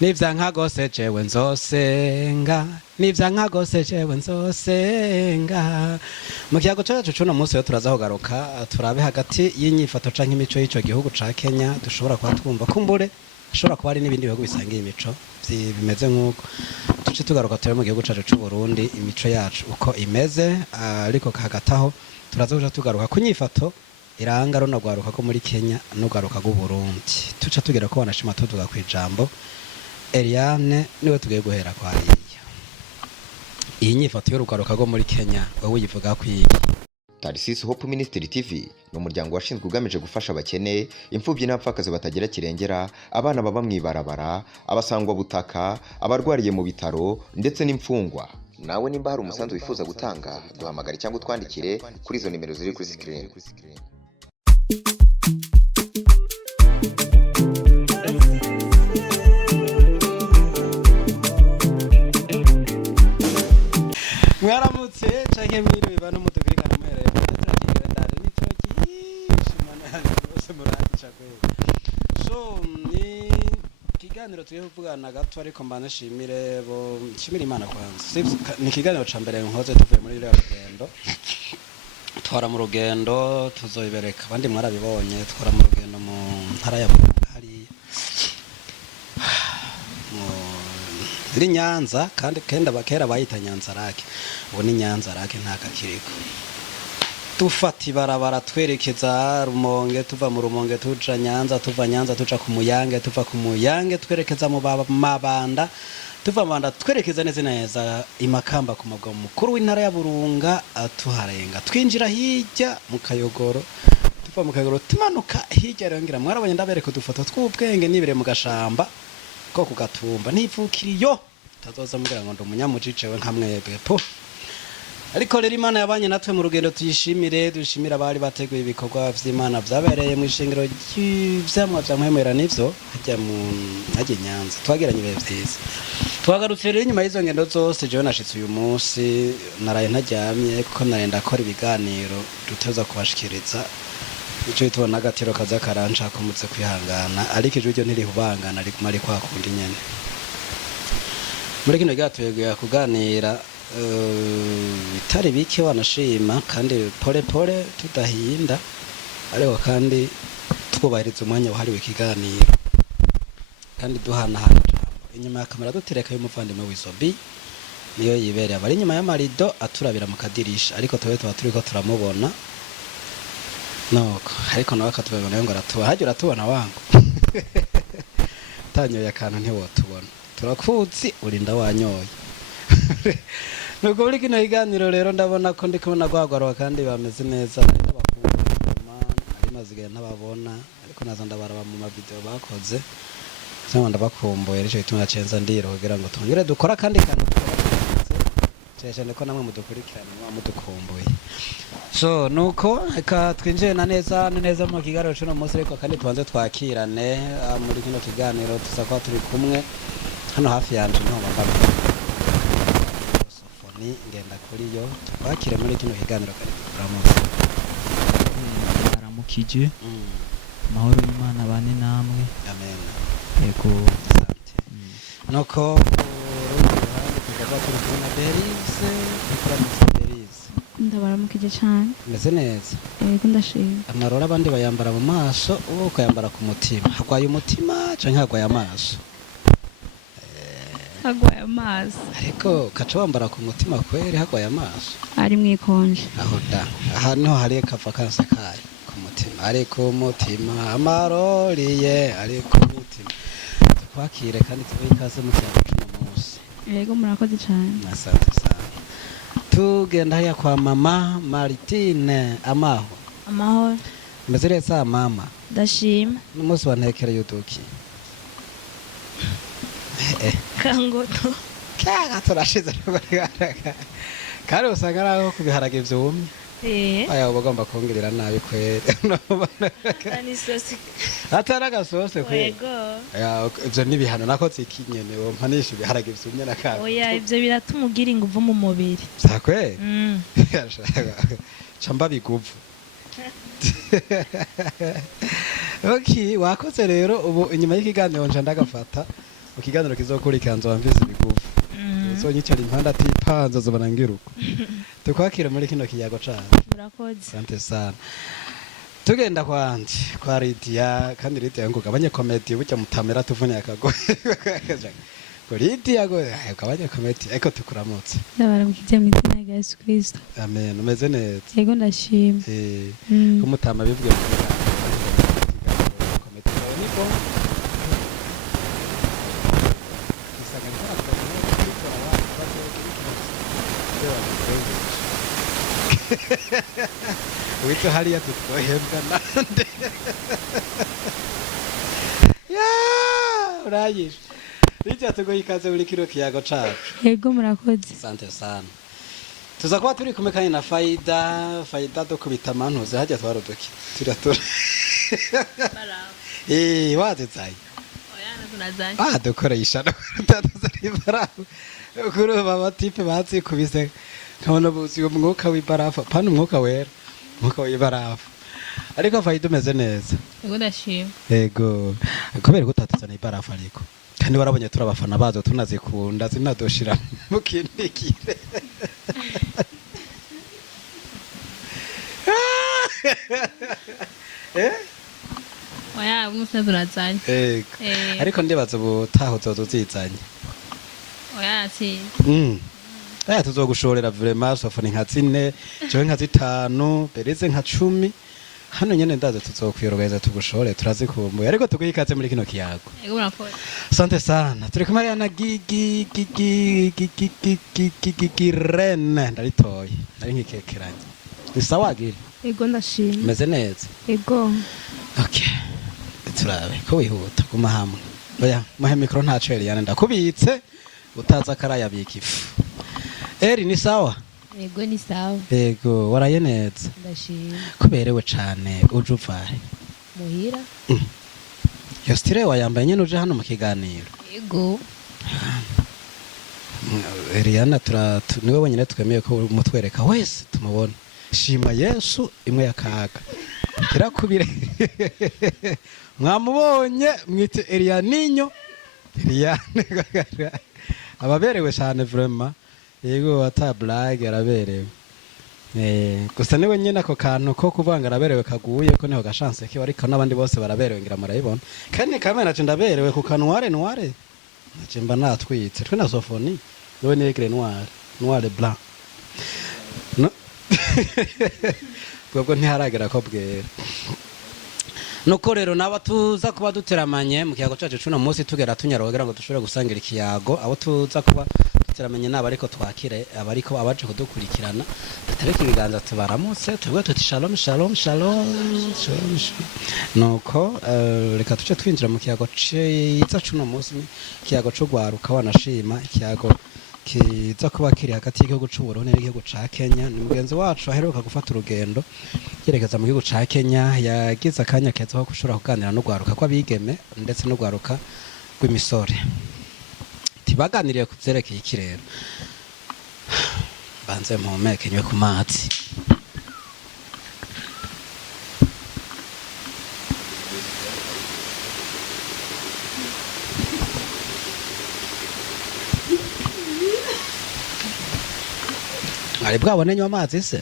nivyanka gose jewe nzosenga nivyanka gose jewe nzosenga. Mu kiyago cyacu cuno munsi yo turaza kugaruka turabe hagati y'inyifato canke imico y'ico gihugu ca Kenya dushobora kuba twumva kumbure ashobora kuba ari n'ibindi bihugu bisangiye imico bimeze nk'uko tuce tugaruka turi mu gihugu cyacu c'u Burundi imico yacu uko imeze, ariko hagataho turaza kuja tugaruka ku nyifato iranga runo rwaruka ko muri Kenya n'urwaruka rw'u Burundi. Tuca tugera ko banashima tuvuga ku ijambo Eliane niwe tugiye guhera kwa hariya. Iyi nyifato y'urwaruka rwo muri Kenya wowe uyivuga ku iki? Tarisisi Hope Ministry TV ni umuryango washinzwe ugamije gufasha abakene, imfubyi n'abapfakazi batagira kirengera, abana baba mwibarabara, abasangwa butaka, abarwariye mu bitaro ndetse n'imfungwa. Nawe nimba hari umusanzu wifuza gutanga, duhamagare cyangwa twandikire kuri izo nimero ziri kuri screen. Mwaramutse canke mwiriwe bano mudukurikana muhereye turakigira ndare n'icoki hari bose muragica kweli. So ni kiganiro tugiye kuvugana gato ariko mbana shimire Imana kwanza. Ni kiganiro ca mbere nkoze tuvuye muri rero rugendo. Twara mu rugendo tuzoyibereka abandi mwarabibonye, twara mu rugendo mu ntara ya Burunga hari iri Nyanza kandi bakera bayita Nyanza rake. Ubu ni Nyanza rake nta kakiriko. Tufata ibarabara twerekeza Rumonge, tuva mu Rumonge tuja Nyanza, tuva Nyanza tuja ku Muyange, tuva ku Muyange twerekeza mu Mabanda, tuva Mabanda twerekeza neza Imakamba ku mugwa mukuru w'intara ya Burunga, tuharenga twinjira hirya mu Kayogoro, tuva mu Kayogoro tumanuka hirya rero mwarabonye ndabereka udufoto tw'ubwenge nibire mu gashamba ko kugatumba nivukiriyo tazoza mugira ngo ndumunyamucice we nkamwebwe po. Ariko rero Imana yabanye natwe mu rugendo tuyishimire, dushimira abari bateguye ibikorwa vy'Imana vyabereye mu ishingiro ry'ivyamwa vya Mpwemera nivyo hajye Nyanza twagiranye ibihe vyiza. Twagarutse rero inyuma y'izo ngendo zose jewe nashitse uyu munsi naraye ntaryamye kuko narenda akora ibiganiro duteza kubashikiriza ico tubona agatero kaza karanca kumutse kwihangana, ariko ijwi ryo ntirihubangana riguma ari kwa kundi nyene. Muri kino gatuyeguye kuganira bitari bike wanashima kandi pole pole tudahinda, ariko kandi twubahiriza umwanya wahariwe ikiganiro kandi duhanahana ijambo. Inyuma ya kamera dutereka y'umuvandimwe w'Izobi niyo yibereye abari inyuma y'amarido aturabira mu kadirisha, ariko tuba turiko turamubona noko, ariko nawe akatubona ngo aratuba hajya uratubona wangu tanyoye akantu ntiwotubona turakuzi urinda wanyoye. Nuko muri kino kiganiro rero ndabona ko ndi kubona gwagwarwa kandi bameze neza, ari mazigaye ntababona ariko nazo ndabaraba mu mavideo bakoze cyangwa ndabakumbuye rero ituma cenza ndiro kugira ngo tongere dukora kandi cyane ko namwe mudukurikirana mudukumbuye. So nuko eka twinjiye na neza mu kiganiro cyo munsi, ariko kandi tubanze twakirane muri kino kiganiro tuzakwa turi kumwe hano hafi yanje nto bambaye Sofoni ngenda kuri yo twakire muri kino kiganiro kandi turamuze aramukije mahoro y'Imana bane namwe amen. Yego nuko tugaba turi kumwe Berise ndabaramukije cyane meze neza. Yego ndashima. Amarora abandi bayambara mu maso uwo ukayambara ku mutima, hagwaye umutima canke hagwaye amaso? Hagwaye amaso. Ariko kaca wambara ku mutima kweri hagwaye amaso Ari mwikonje. aho da aha niho hari kava kanse kaye ku mutima, ariko umutima amaroriye ariko umutima twakire kandi tubikaze mu cyaro cy'uno munsi. Yego murakoze cyane. Asante sana. Tugenda haya kwa mama Martine amaho. Amahoro. Meze neza mama? Ndashima. N'umunsi wantekera yuduki. Kangoto. Kaga turashize kare usanga araho kubiharage vyumye. Aya ubagomba kongirira nabi kwere. Ani sosi. Ataraga sose kwere. Yego. Ya ivyo nibihano nakoze ikinyene wo mpanisha ibiharage vyumye nakara. Oya ivyo biratuma ugira inguvu mu mubiri. Sakwe? Chamba biguvu. Okay, wakoze rero ubu inyuma y'ikiganiro nje ndagafata mu kiganiro kizokurikira nzoba mvise ibigufu uzonyicara impande atipanze azobona ngiruko tukwakire muri kino kiyago cane murakoze. asante sana tugenda kwanje kwa Lydia kandi Lydia ngo gabanye komedi burya mutamera tuvune akagoye ko Lydia go gabanye komedi eko tukuramutse Ndabaramukije mu izina rya Yesu Kristo. amen umeze neza Yego ndashima. ko mutama bivuye mu komedi ni bon wito hariya tutwohembwa nande urayishe Lydia tugoye ikaze muri kino kiyago cacu Yego murakoze. asante sana tuza kuba turi kumwe kandi na Faida dukubita amantuze hajya twarodoki turatura wazitsaye dukoresha tatuzari barafu kuri baba tipe bazikubise nkabona buzi umwuka w'ibarafu pana umwuka wera umwuka w'ibarafu ariko Faida umeze neza Yego ndashima. yego kubera ko utatuzana ibarafu ariko kandi warabonye turabafana bazo tunazikunda zinadoshira mu kindikire Oya umunsi turazanye. ariko ndibaza ubutaho zozo zizanye Oya si. tuzogushorera vraiment sofoni nka 4 jewe nka 5 bereze nka 10 hano nyene ndaza tuzokwiyorogereza tugushore turazikumbuye ariko tuguhe ikaze muri kino kiyago Yego murakoze. asante sana turi kumwe na Rene ndaritoye nari nkikekeranye ni sawa giri Yego ndashima. meze neza Yego. okay turabe ko wihuta guma hamwe oya muhe mikro ntaco Eliane ndakubitse utaza karaya bikifu eri ni sawa Yego ni sawa. yego waraye neza Ndashima. kuberewe cane uje uvahe Muhira. yo stile wayambaye nyene uje hano mu kiganiro Yego. Eliane niwe wenyine twemeye ko mutwereka wese tumubona shima Yesu imwe yakaga kirakubire mwamubonye mwite Elianinyo Eliane ababerewe cyane vraiment yego ata blague araberewe gusa niwe nyine ako kantu ko kuvanga araberewe kaguye ko niho gashance ke ariko nabandi bose baraberewe ngira murayibona kandi kamera naje ndaberewe ku kanware noire naje mba natwitse twe na sofoni niwe negre noire blanc no bwo ntiharagera ko bwera nuko rero naba tuza kuba duteramanye mu kiyago cyacu cuno munsi tugera tunyarogera ngo dushobore gusangira ikiyago abo tuza kuba duteramanye naba ariko twakire abariko abaje kudukurikirana tutareka ibiganza tubaramutse tubwe tuti shalom shalom shalom shalom nuko reka tuce twinjira mu kiyago ciza cuno munsi kiyago cyo gwaruka wanashima ikiyago kiza kuba kiri hagati y'igihugu cy'u Burundi n'igihugu ca Kenya ni mugenzi wacu aheruka gufata urugendo yerekeza mu gihugu ca Kenya yagize akanya keza ko gushobora kuganira no gwaruka kw'abigeme ndetse no gwaruka rw'imisore tibaganiriye ku vyerekeye ikirero banze mpumeke nywe ku mazi ari bwabone nywa amazi se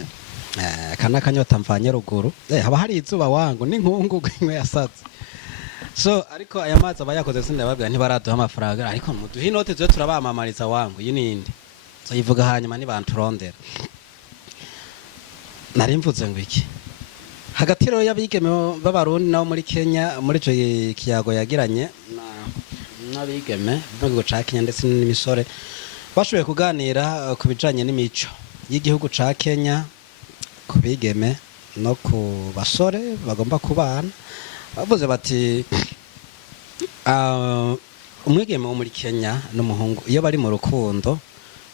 kana kanyota mvanye ruguru haba hari izuba wangu n'inkungu imwe yasatse so ariko aya mazi abayakoze sindababwira ntibaraduha amafaranga ariko muduhe inote zo turabamamariza wangu yininde so yivuga hanyuma nibanturondera nari mvuze ngo iki hagati rero y'abigeme b'abarundi nabo muri Kenya muri ico kiyago yagiranye n'abigeme mu ca Kenya ndetse n'imisore bashoboye kuganira ku bijanye n'imico y'igihugu ca Kenya ku bigeme no ku basore bagomba kubana bavuze bati umwigeme wo muri Kenya n'umuhungu iyo bari mu rukundo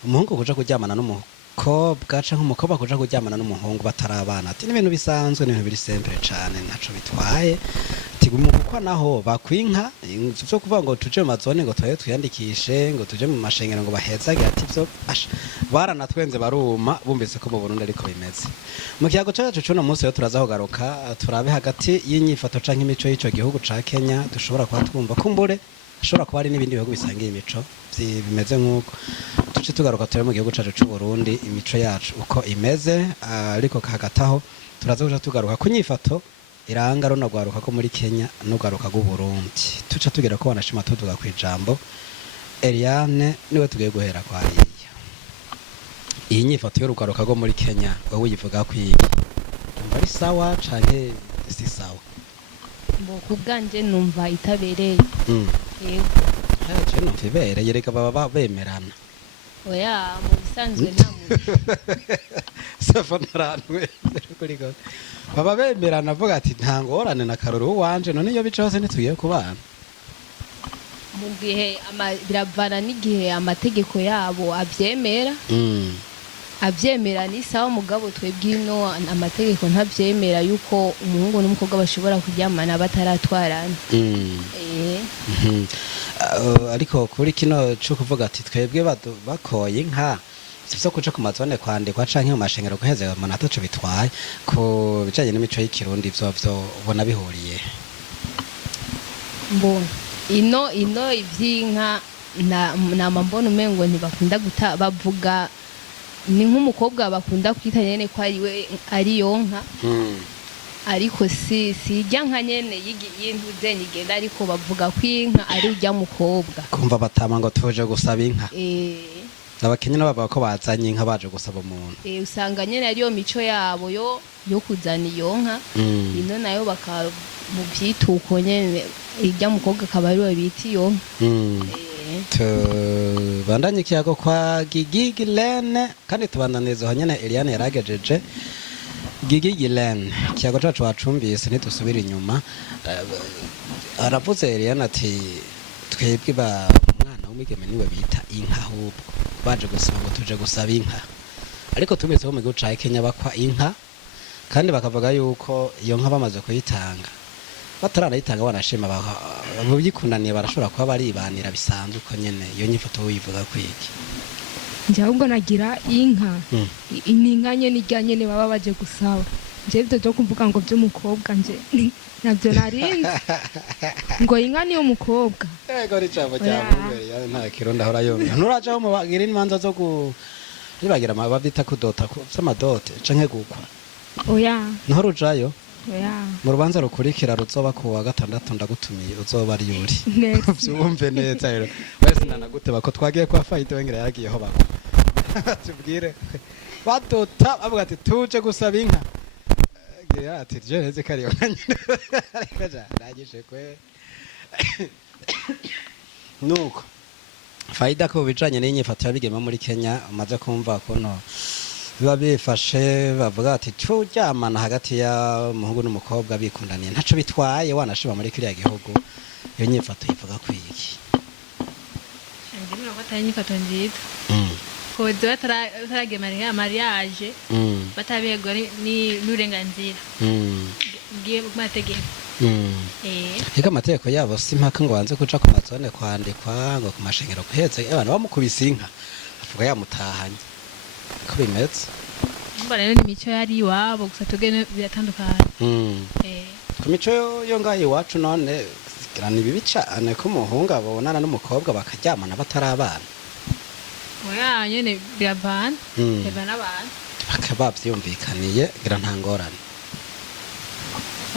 umuhungu kuja kuryamana n'umukobwa canke umukobwa kuja kuryamana n'umuhungu batarabana ati n'ibintu bisanzwe n'ibintu biri simple cane ntaco bitwaye tigumukwa naho bakwinka byo kuvuga ngo tuje mu mazone ngo twaye tuyandikishe ngo tuje mu mashengero ngo bahezage ati byo baranatwenze baruma bumvise ko mu Burundi ariko bimeze mu kiyago cyacu cuno munsi yo turazaho garuka turabe hagati y'inyifato canke imico y'ico gihugu ca Kenya dushobora kuba twumva kumbure ashobora kuba ari n'ibindi bihugu bisangiye imico bimeze nk'uko tuce tugaruka turi mu gihugu cacu c'u Burundi imico yacu uko imeze ariko hagataho turaza kuja tugaruka ku nyifato iranga runo rwaruka ko muri Kenya n'urwaruka rw'u Burundi tuca tugera ko wanashima tuvuga ku ijambo Eliane niwe tugiye guhera kwa Ariya iyi nyifato y'urwaruka rwo muri Kenya wowe uyivuga ku iki umva ari sawa canke si sawa mbo kubwanje numva itabereye yego je numva ibereye reka baba bemerana oya mu bisanzwe nta muntu safa naranwe kuri go baba bemerana avuga ati nta ngorane na karoro wanje none iyo bica hose ntitugiye kubana mu gihe biravana n'igihe amategeko yabo avyemera avyemera ni sawa mugabo twebwe ino amategeko ntavyemera yuko umuhungu n'umukobwa bashobora kuryamana bataratwarana ariko kuri kino cyo kuvuga ati twebwe bakoye inka sivyo kuja ku mazone kwandikwa canke mu mashengero guheze umuntu ataco bitwaye ku bijanye n'imico y'ikirundi ivyo ubona bihuriye mbona ino ivy'inka nama mbona umengo ntibakunda bavuga ni nk'umukobwa bakunda kwita nyene ko ari yonka ariko si ijya nka nyene y'intu zenye igenda ariko bavuga ko inka ari ujya mukobwa kumva batama ngo tuje gusaba inka abakenya n'abavuga ko bazanye inka baje gusaba umuntu usanga nyene ariyo mico yabo yo kuzana iyo nka ino nayo mu vyituko nyene ijya mukobwa akaba ariwe bita iyo nka tubandanye ikiyago kwa Gigi Gilene kandi tubandaniriza nyene Eliane yaragejeje Gigi Gilene ikiyago cacu wacumbise ntitusubira inyuma aravuze Eliane ati twebwe umwana w'umwigeme niwe bita inka ahubwo baje gusaba ngo tuje gusaba inka ariko tumeze mu gihugu ca Kenya bakwa inka kandi bakavuga yuko iyo nka bamaze kuyitanga bataranayitanga banashima byikundaniye barashobora kuba baribanira bisanzwe uko nyene iyo nyifoto wivuga kwiki nje ahubwo nagira inka inka nyene ijyanye ne baba baje gusaba nje byo cyo kumvuga ngo by'umukobwa nje nabyo narinze ngo inka niyo mukobwa ego ricamo cyane ya nta kironda hora yomye nuraje mu bagira imanza zo ribagira bavyita kudota z'amadote canke gukwa oya naho rujayo oya mu rubanza rukurikira ruzoba ku wa gatandatu ndagutumiye uzoba ari yuri byumve neza rero wese nanaguteba ko twagiye kwa fayite wengera yagiyeho bako tubwire badota avuga ati tuje gusaba inka gira ati je neze kari wanyine ariko ja nagishe kwe nuko fayida ko bijanye n'inyifato yabigema muri Kenya umaze kumva ko no biba bifashe bavuga ati turyamana hagati ya umuhungu n'umukobwa bikundaniye ntaco bitwaye wanashima muri kiriya gihugu iyo nyifato ivuga kwiki ndimwe ko atari nyifato nziza ko bataragemariya mariage batabego ni n'uburenganzira ngiye mu mategeko Ega amategeko yabo si mpaka ngo banze kuca ku mazone kwandikwa ngo ku mashengero guhetse abantu bamukubise inka avuga yamutahanye ko bimeze mbona rero n'imico yari iwabo gusa tugene biratandukanye ku mico yo ngaho iwacu none zigirana ibibi cane ko umuhungu abonana n'umukobwa bakaryamana batarabana oya nyene biravana abantu bakaba bavyumvikaniye ngira nta ngorane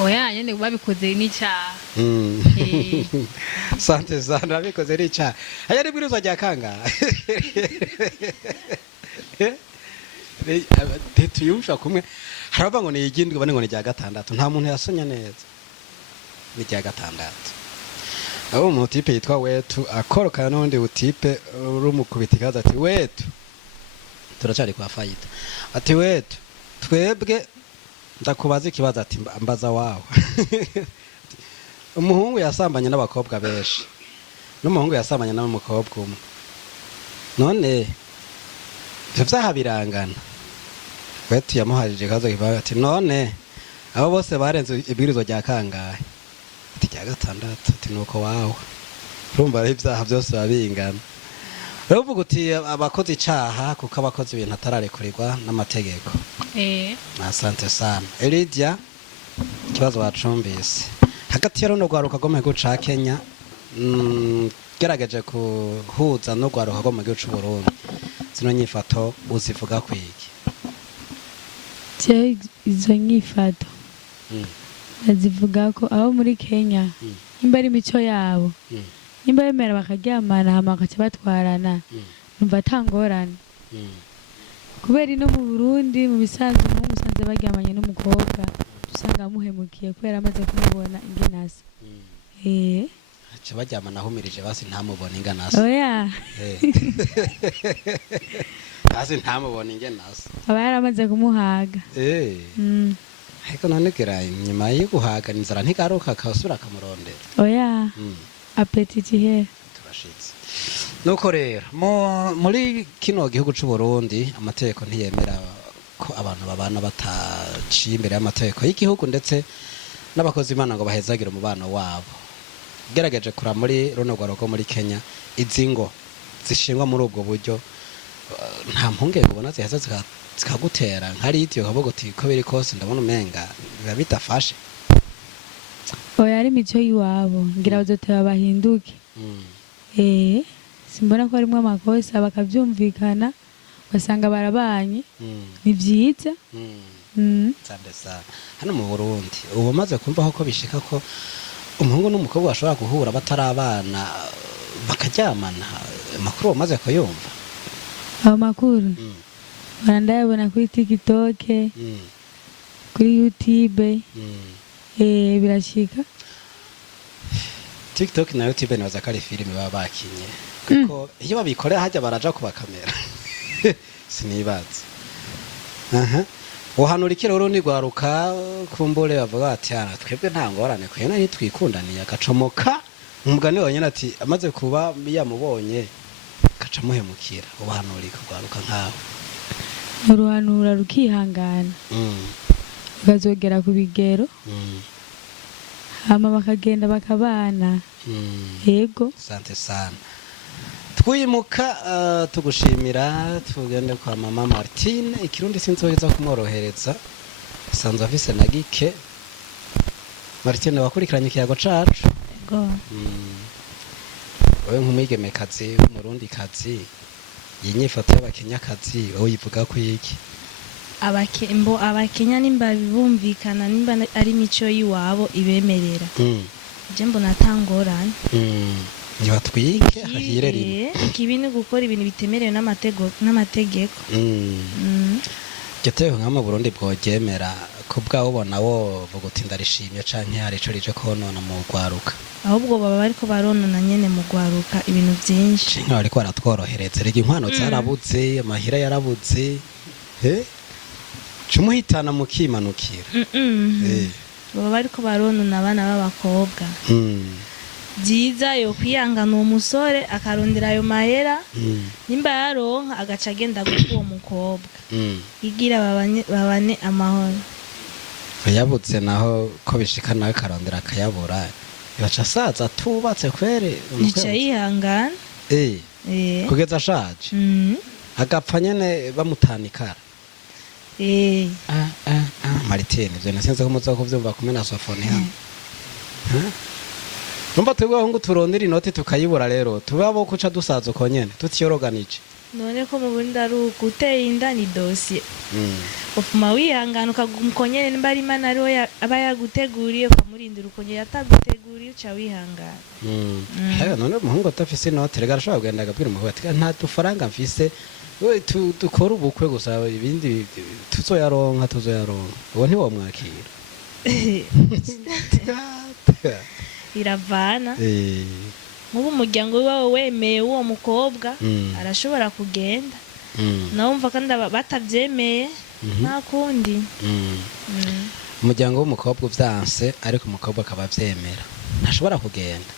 oya nyene babikoze n'icyaha sante sana babikoze n'icyaha aya ni bwirizwa rya kangahe tuyumva kumwe harava ngo ni igindwi bane ngo ni rya gatandatu nta muntu yasonya neza ni rya gatandatu abo mu tipe yitwa wetu akorokana n'undi utipe urumukubita ikaza ati wetu turacari kwa fayita ati wetu twebwe ndakubaza ikibazo ati mbaza wawe umuhungu yasambanye n'abakobwa benshi n'umuhungu yasambanye n'umukobwa umwe none ivyo vyaha birangana wetu yamuharije kazo kibaye ati none abo bose barenze ibwirizwa rya kangahe ati rya gatandatu ati nuko wawe urumva ivyaha byose babingana rero uvuga uti abakoze icaha kuko abakoze ibintu atararekurirwa n'amategeko asante sana Elidia ikibazo bacumbise hagati ya runo rwaruka rwo mu gihugu ca Kenya gerageje kuhuza no gwaruka rwo mu gihugu c'u Burundi zino nyifato uzivuga kwiki je izo nyifato azivuga ko aho muri Kenya nimba ari imico yabo nimba bemera bakaryamana hama bakaca batwarana numva atangorane kubera ino mu Burundi mu bisanzwe musanze baryamanye n'umukobwa usanga muhemukiye kubera amaze kumubona ingenasa aca baryamana ahumirije basi ntamubona ingenasa oya basi ntamubona ingenasa aba yaramaze kumuhaga ariko none gira nyuma yo guhaga inzara ntigaruka akasura akamurondera oya apetiti he turashitse nuko rero muri kino gihugu c'u Burundi amategeko ntiyemera ko abantu babana bataciye imbere y'amategeko y'igihugu ndetse n'abakozi Imana ngo bahezagire umubano wabo gerageje kura muri runo rwego muri Kenya izingo zishingwa muri ubwo buryo nta mpungenge ubona ziheza zikagutera nkari itiyo kavuga uti ko biri kose ndabona umenga biba bitafashe oya ari imico y'iwabo ngira bazoteba bahinduke simbona ko harimo amakosa bakabyumvikana basanga barabanye ni byiza hano mu Burundi ubu maze kumva ko bishika ko umuhungu n'umukobwa bashobora guhura batarabana bakaryamana amakuru bamaze kuyumva ayo makuru barandayabona kuri TikTok kuri YouTube birashika TikTok na YouTube nibaza ko ari filime baba bakinye kuko iyo babikorera hajya baraja kubakamera sinibaza uhanura iki rero nigwaruka kumbure bavuga ati ana twebwe nta ngorane kwena nitwikundaniye agacomoka umugani wonyene ati amaze kuba yamubonye gaca muhemukira uhanura ikugwaruka nkawe uruhanura rukihangana bakazogera ku bigero hama bakagenda bakabana yego sante sana twimuka tugushimira tugende kwa mama Martine ikirundi sinzoheza kumworohereza sanzwe afise na gike Martine wakurikiranye ikiyago cacu go wewe nk'umwigemekazi w'umurundi kazi yinyifato y'abakenyakazi wowe yivuga ko iki abakenya nimba bumvikana nimba ari imico yiwabo ibemerera je mbona atangorane nibatwike hahire rimwe ikibi ni gukora ibintu bitemerewe n'amategeko gitewe nka mu Burundi bwogemera ko bwawo ubona wo vuga uti ndarishimye canke hari ico rije konona mu gwaruka ahubwo baba bariko baronona nyene mu gwaruka ibintu byinshi nka bariko baratworohereza rege inkwano zarabuze amahira yarabuze cumuhitana mukimanukira baba bariko baronona abana b'abakobwa byiza yo kwiyangana uwo musore akarondera ayo mahera nimba yaronka agaca agenda guha uwo mukobwa igira babane amahoro yabuze naho ko bishika nawe karondera akayabura yaca asaza tubatse kwere nica yihangana kugeza ashaje agapfa nyene bamutanikara Martine ivyo nasenze ko muza kuvyumva kumena sofoni hano numva twebwe ahungu turondera inoti tukayibura rero tubabo kuca dusaza uko nyene tutiyoroganije none ko mu Burundi ari uguteye inda ni dosiye ufuma wihangana ukagumukonyene nimba ari Imana ariho aba yaguteguriye ukamurindira ukongera ataguteguriye uca wihangana none umuhungu atafise inoti rega arashobora kugenda agabwira umugabo ati nta dufaranga mfise dukora ubukwe gusa ibindi tuzoyaronka uwo ntiwomwakira iravana nk'ubu umuryango w'iwabo wemeye w'uwo mukobwa arashobora kugenda nawe wumva kandi batabyemeye nta kundi umuryango w'umukobwa uvyanse ariko umukobwa akaba avyemera ntashobora kugenda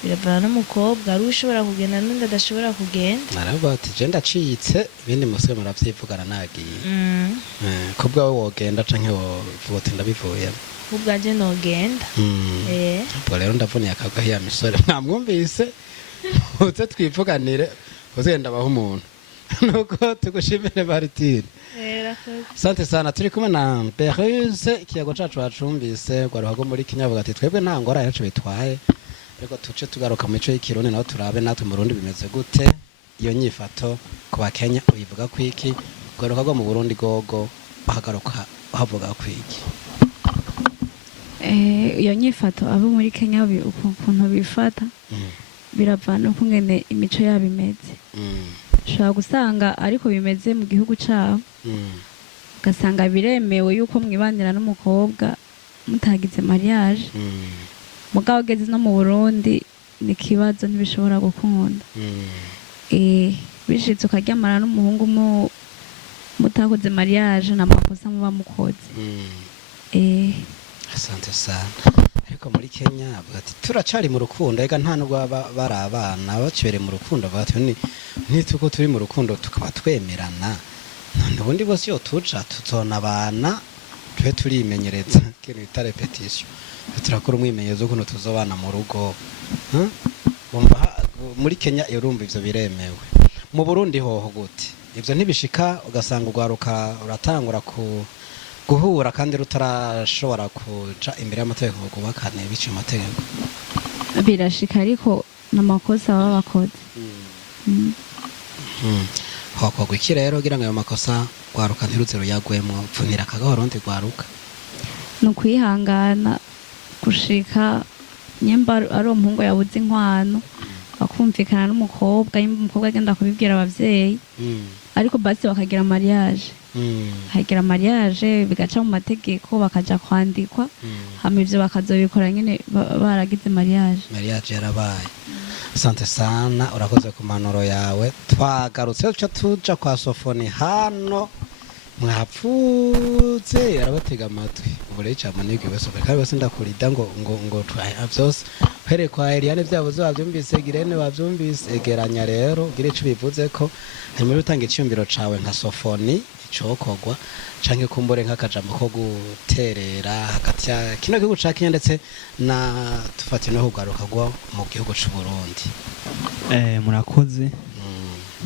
biravana n'umukobwa ari ushobora kugenda n'undi adashobora kugenda aravuga ati je ndacitse ibindi musore muravyivugana nagiye kubwa wowe wogenda canke wovuga uti ndabivuyemo ubwaje nogenda ubwo rero ndavuniye akabwa hiya misore mwamwumvise uze twivuganire uzenda baho umuntu nuko tugushimire Martine sante sana turi kumwe na Peruse ikiyago cacu bacumbise gwaruhago muri Kenya avuga ati twebwe nta ngora yacu bitwaye ariko tuce tugaruka mu mico y'ikirundi naho turabe natwe mu Burundi bimeze gute iyo nyifato ku bakenya uyivuga kwiki ugaruka rwo mu Burundi gogo bahagaruka havuga kwiki. Iyo nyifato abo muri Kenya ukuntu bifata biravana ukungene imico yabo imeze. Ushobora gusanga ariko bimeze mu gihugu cyabo ugasanga biremewe yuko mwibanira n'umukobwa mutagize mariage mugabo ugeze no mu Burundi ni kibazo ntibishobora gukunda. Bishitse ukaryamana n'umuhungu mutakoze mariage n'amakosa muba mukoze. Asante sana. Ariko muri Kenya bati turacari mu rukundo ega nta nubwo bari abana bacibere mu rukundo bati nituko turi mu rukundo tukaba twemerana none ubundi bose yo tuca tuzona abana twe turimenyereza kintu bita repetition turakora umwimenyerezo kuno tuzobana mu rugo. Muri Kenya urumva ivyo biremewe. Mu Burundi hoho gute ivyo ntibishika ugasanga ugwaruka uratangura guhura kandi rutarashobora kuja imbere y'amategeko kubakane bici amategeko. Birashika ariko n'amakosa baba bakoze. Hokogwa iki rero kugira ngo ayo makosa gwaruka ntiruze ruyagwemwo pfunira akagahoronde gwaruka. Nukwihangana gushika nyemba ari umuhungu yabuze inkwano bakumvikana n'umukobwa umukobwa agenda kubibwira abavyeyi ariko basi bakagira mariage. Hagira mariage bigaca mu mategeko bakaja kwandikwa hama ivyo bakazobikora nyene baragize mariage. Mariage yarabaye. Asante sana urakoze ku manoro yawe. Twagarutse tuja kwa Sofoni hano mwapfutse arabatega amatwi ubure cyama nige bose kandi bose ndakurida ngo byose here kwa Eliane byabuze bavyumvise Girene bavyumvise egeranya rero gire cyo bivuze ko hanyuma utanga icyumbiro cawe nka Sofoni icokogwa canke kumbure nk'akajambo ko guterera hagati ya kino gihugu ca Kenya ndetse na tufatine ho garuka gwa mu gihugu c'u Burundi. Murakoze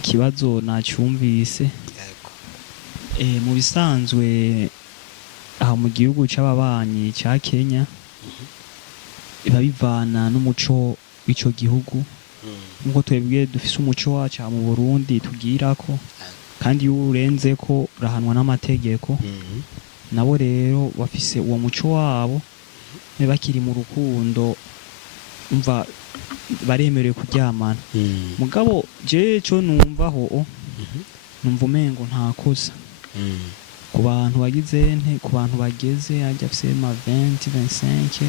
ikibazo nacyumvise. Mu bisanzwe aha mu gihugu c'ababanyi ca Kenya iba bivana n'umuco w'ico gihugu nkuko twebwe dufise umuco wacu mu Burundi tugirako kandi iyo urenze ko urahanwa n'amategeko nabo rero bafise uwo muco wabo bakiri mu rukundo umva baremerewe kuryamana mugabo je cyo numvaho numva umengo nta kosa ku bantu bagize ku bantu bageze ajya afise ma 20 25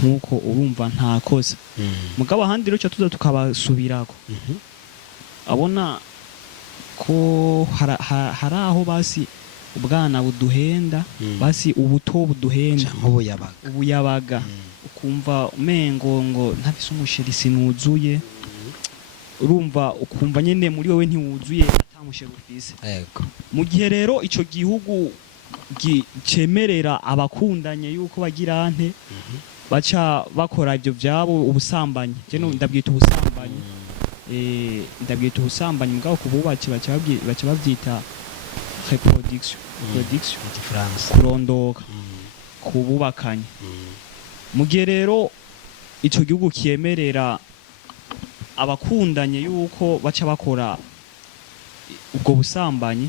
nkuko urumva nta kosa mugabo ahandi rero tuza tukabasubirako abona ko haraho basi ubwana buduhenda basi ubuto buduhenda ubuyabaga ukumva umengo ngo ntafise umusheri sinuzuye urumva ukumva nyene muri wowe ntiwuzuye atamusheri ufise. Mu gihe rero ico gihugu cemerera abakundanye yuko bagira ante baca bakora ivyo vyabo ubusambanyi je no ndabwita ubusambanyi ndabwita ubusambanyi mugabo kububaci baca bavyita reproduction mu France kurondoka kububakanye. Mu gihe rero ico gihugu kiemerera abakundanye yuko baca bakora ubwo busambanyi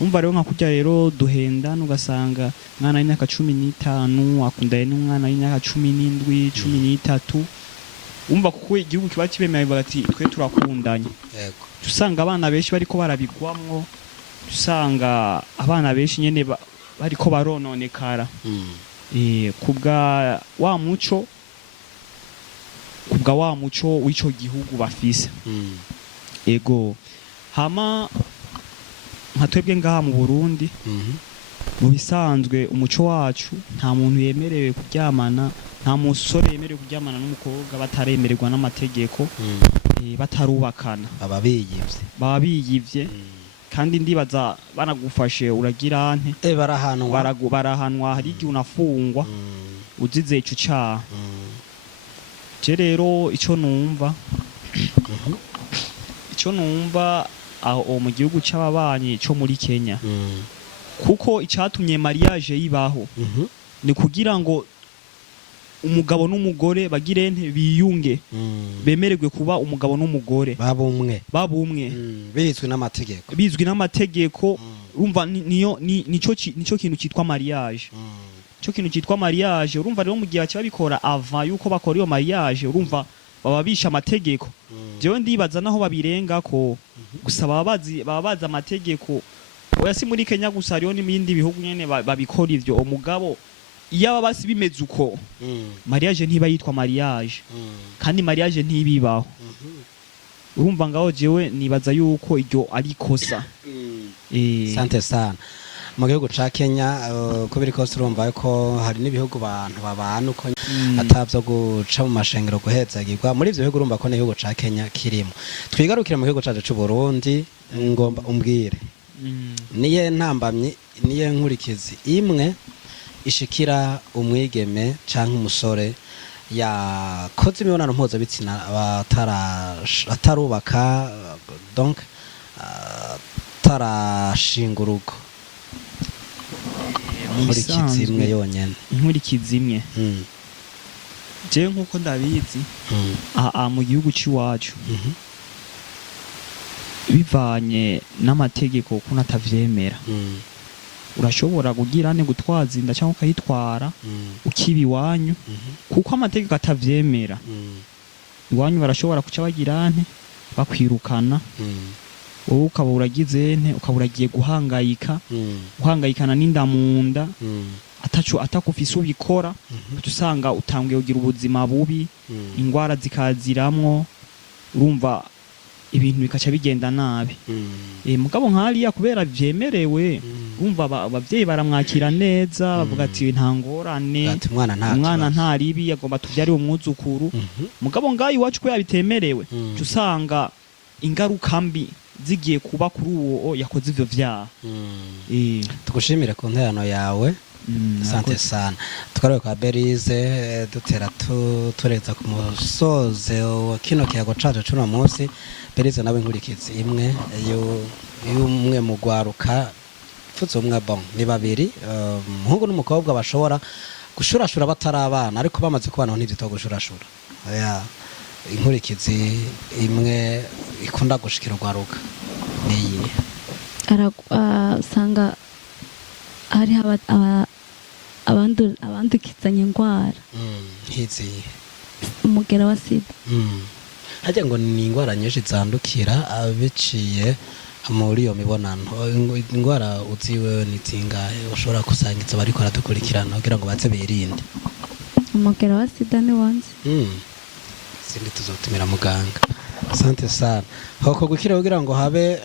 umva rero nka kurya rero duhenda nugasanga mwana y'imyaka 15 akundanye n'umwana y'imyaka 17 13 umva kuko igihugu kiba kibemeye bagati twe turakundanye usanga abana benshi bariko barabigwamwo usanga abana benshi nyene bariko barononekara kubwa wa muco w'ico gihugu bafise ego hama nka twebwe ngaha mu Burundi mu bisanzwe umuco wacu nta muntu yemerewe kuryamana nta musore yemerewe kuryamana n'umukobwa bataremererwa n'amategeko batarubakana baba biyivye kandi ndibaza banagufashe uragira ante barahanwa hari igihe unafungwa uzize ico caha. Je rero ico numva aho mu gihugu c'ababanyi cyo muri Kenya kuko icatumye mariage yibaho ni kugira ngo umugabo n'umugore bagire biyunge bemererwe kuba umugabo n'umugore babumwe bizwi n'amategeko urumva nico kintu cyitwa mariage cyo kintu cyitwa mariage urumva rero mu gihe cyabikora ava yuko bakora iyo mariage urumva baba bisha amategeko jewe ndibaza naho babirenga ko gusa baba bazi amategeko oya si muri Kenya gusa hariho n'ibindi bihugu nyene babikora ivyo umugabo iyo basi bimeze uko mariage ntiba yitwa mariage kandi mariage ntibibaho urumva ngaho jewe nibaza yuko iryo ari kosa sante sana mu gihugu ca Kenya kubiri kose urumva ko hari n'ibihugu abantu babana uko atavyo guca mu mashengero guhezagirwa muri ivyo bihugu urumva ko n'igihugu ca Kenya kirimo twigarukire mu gihugu cacu c'u Burundi ngomba umbwire niye ntambamye niye nkurikizi imwe ishikira umwigeme canke umusore yakoze imibonano mpuzabitsina atarubaka donc atarashinga urugo nkurikizi imwe yonyene inkurikizi imwe jewe nkuko ndabizi mu gihugu c'iwacu bivanye n'amategeko ko natavyemera urashobora kugira ane gutwaza inda cyangwa ukayitwara ukiba iwanyu kuko amategeko atavyemera iwanyu barashobora kuca bagira ane bakwirukana wowe ukaba uragize ente ukaba uragiye guhangayikana n'inda mu nda atakufise ubikora usanga utangiye kugira ubuzima bubi ingwara zikaziramwo urumva ibintu bikaca bigenda nabi mugabo nk'ariya kubera vyemerewe urumva abavyeyi baramwakira neza bavuga ati nta ngorane umwana nta ribi agomba tuvyari umwuzukuru mugabo ngaho iwacu ko yabitemerewe usanga ingaruka mbi zigiye kuba kuri uwo yakoze ivyo vyaha tugushimire ku nterano yawe sante sana tugaruke kwa Berize dutera tureza ku musoze wa kino kiyago cacu cuno munsi Berize nawe nkurikizi imwe y'umwe mu gwaruka futse umwe bon ni babiri umuhungu n'umukobwa bashobora gushurashura batarabana ariko bamaze kubana ntivyito gushurashura inkurikizi imwe ikunda gushikira ugwaruka niyi usanga hari abandukizanya ingwara nkizi umugera wa sida hajya ngo ni ingwara nyinshi zandukira biciye muri iyo mibonano ingwara uziwe ni zingahe ushobora kusangiza bariko baradukurikirana kugira ngo baze birinde umugera wa sida ni wonse sindi tuzotumira muganga sante sana hoko gukira kugira ngo habe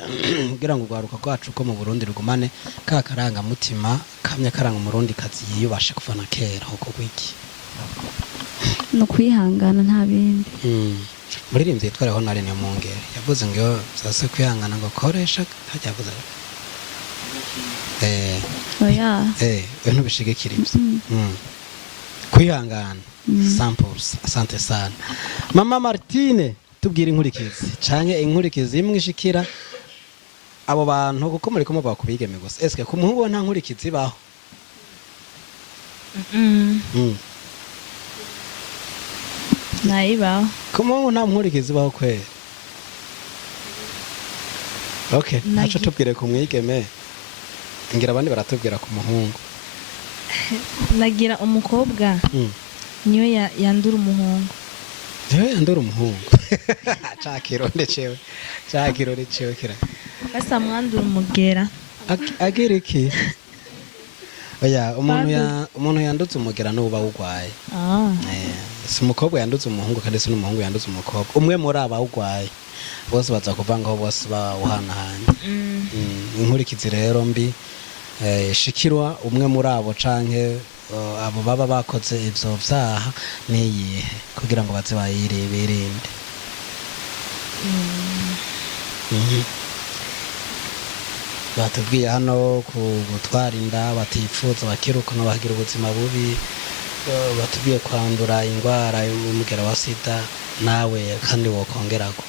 kugira ngo ugwaruka rwacu ko mu Burundi rugumane ka karanga mutima kamya karanga umurundi kazi yiyubashe kuvana kera hoko gwiki no kwihangana nta bindi muririmvye yitwareho nari niyo mungere yavuze ngo zase kwihangana ngo koresha hajya yavuze oya ibintu bishigikira ivyo kwihangana samples asante sana mama Martine tubwira inkurikizi canke inkurikizi imwe ishikira abo bantu kuko muri kumwe bakubigeme gusa eske ku muhungu nta nkurikizi baho nayibaho ku muhungu nta nkurikizi baho kwera okay naco tubwire ku mwigeme ngira abandi baratubwira ku muhungu nagira umukobwa niyo yandura umuhungu yandura umuhungu cakirone cewe kira basa mwandura umugera agira iki oya umuntu yandutse umugera n'uba ugwaye si umukobwa yandutse umuhungu kandi si n'umuhungu yandutse umukobwa umwe muri aba ugwaye bose baza kuvangaho bose bawuhanahanye inkurikizi rero mbi shikirwa umwe muri abo canke abo baba bakoze ivyo vyaha niyihe kugira ngo baze bayirinde batubwiye hano ku gutwara inda batifuza bakirukana bagira ubuzima bubi batubwiye kwandura ingwara y'umugera wa sida nawe kandi wokongerako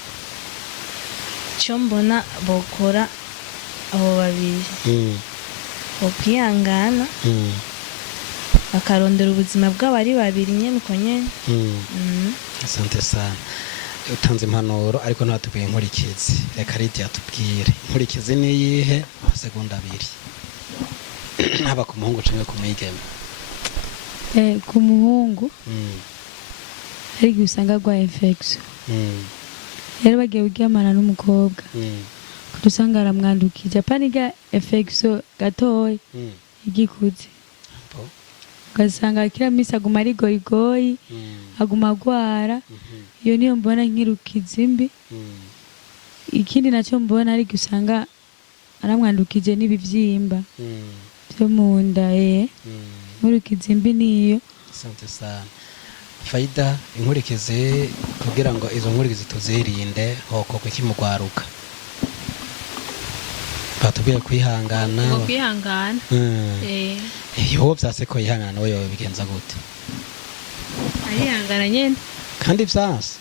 icyo mbona bokora abo babiri bokwihangana bakarondera ubuzima bw'abari babiri nyene uko nyene. Asante sana. Utanze impanuro ariko ntatubwiye inkurikizi. Reka Lydia atubwire inkurikizi ni iyihe amasegonda abiri haba ku muhungu canke ku mwigeme. Ku muhungu ariko usanga gwa infection rero bagiye kuryamana n'umukobwa usanga aramwandukije paniga infection gatoyi igikuze ugasanga kila misi aguma ari goyigoyi aguma agwara iyo niyo mbona nkirukiza imbi. Ikindi nacyo mbona ari gusanga aramwandukije n'ibivyimba byo mu nda nkurukiza imbi niyo. Asante sana. Faida, inkurikizi kugira ngo izo nkurikizi tuzirinde hoko kwikimugwaruka. Batubwiye kwihangana. Kwihangana. Iyo vyase ko yihangana nawe yobigenza gute? Arihangana nyene. Kandi vyase.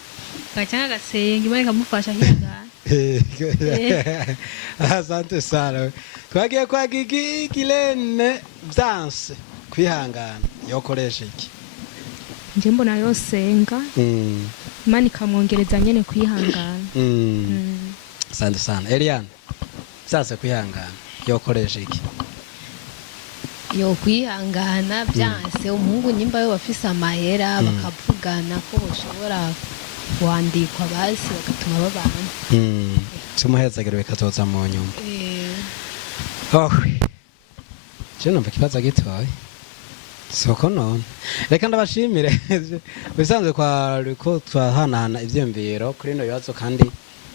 Gacanga gasenga imwe kamufasha kwihangana. Asante sana. Twagiye kwa Gilene vyase kwihangana yokoresha iki? nje mbona yosenga Imana ikamwongereza nyene kwihangana. Asante sana. Eliane vyase kwihangana yokoresha iki? Yo kwihangana byanse umuhungu nyimba yo bafise amahera bakavugana ko boshobora kwandikwa basi bagatuma babana. Tumuhezagire bikazoza mu nyuma. Je numva kibaza gitoye. Soko none. Reka ndabashimire. Bisanzwe kwa ko twahanahana ivyemviro kuri no bibazo kandi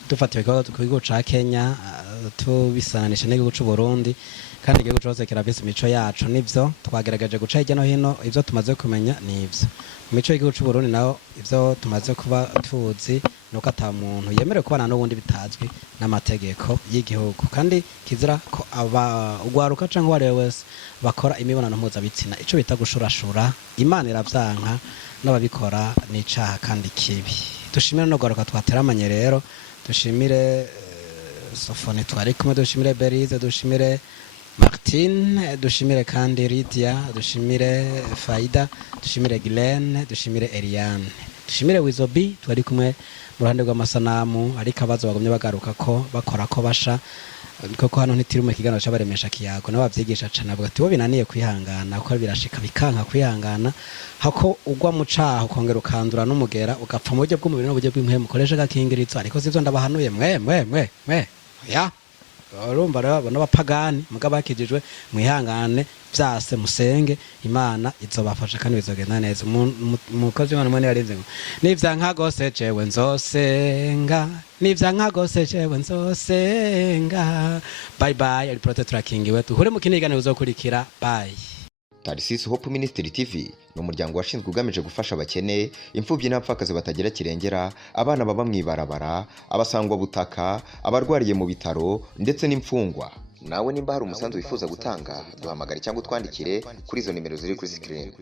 dufatiwe ko tukigo ca Kenya tubisanisha n'igihugu c'u Burundi kandi igihugu cyose kirafise imico yacu nivyo twagerageje guca hirya no hino ivyo tumaze kumenya nivyo. Mu mico y'igihugu c'u Burundi naho ivyo tumaze kuba tuzi nuko ata muntu yemerewe kubana n'ubundi bitazwi n'amategeko y'igihugu kandi kizira ko ugwaruka canke wari wese bakora imibonano mpuzabitsina ico bita gushurashura Imana iravyanka n'ababikora n'icaha kandi kibi. Dushimire no gwaruka twateramanye rero dushimire Sofone twari kumwe dushimire Berize dushimire Martine dushimire kandi Lydia dushimire Faida dushimire Gilene dushimire Eliane dushimire Wizobi twari kumwe mu ruhande rw'amasanamu ariko abazo bagumye bagaruka ko bakora ko basha koko hano ntitirume kiganiro cy'abaremesha kiyago n'abavyigisha cyane avuga ati bo binaniye kwihangana ko birashika bikanka kwihangana hako ugwa mu caho kongera ukandura n'umugera ugapfa mu buryo bw'umubiri n'uburyo bw'impwemu mukoresha gakingirizo ariko sivyo ndabahanuye mwe ya urumva rero n'abapagani mugaba bakijijwe mwihangane vyase musenge Imana izobafasha kandi bizogenda neza. Umukozi w'Imana mwene yarinze ngo nivyanka gose jewe nzosenga nivyanka gose jewe nzosenga. Bye bye. Ali Prote Tracking wetu hure mu kinigane uzokurikira. Bye. Tarsis Hope Ministry TV ni umuryango washinzwe ugamije gufasha abakene, imfubyi n'abapfakazi batagira kirengera, abana baba mwibarabara, abasangwa butaka, abarwariye mu bitaro ndetse n'imfungwa. Nawe nimba hari umusanzu wifuza gutanga duhamagare cyangwa twandikire kuri izo nimero ziri kuri screen.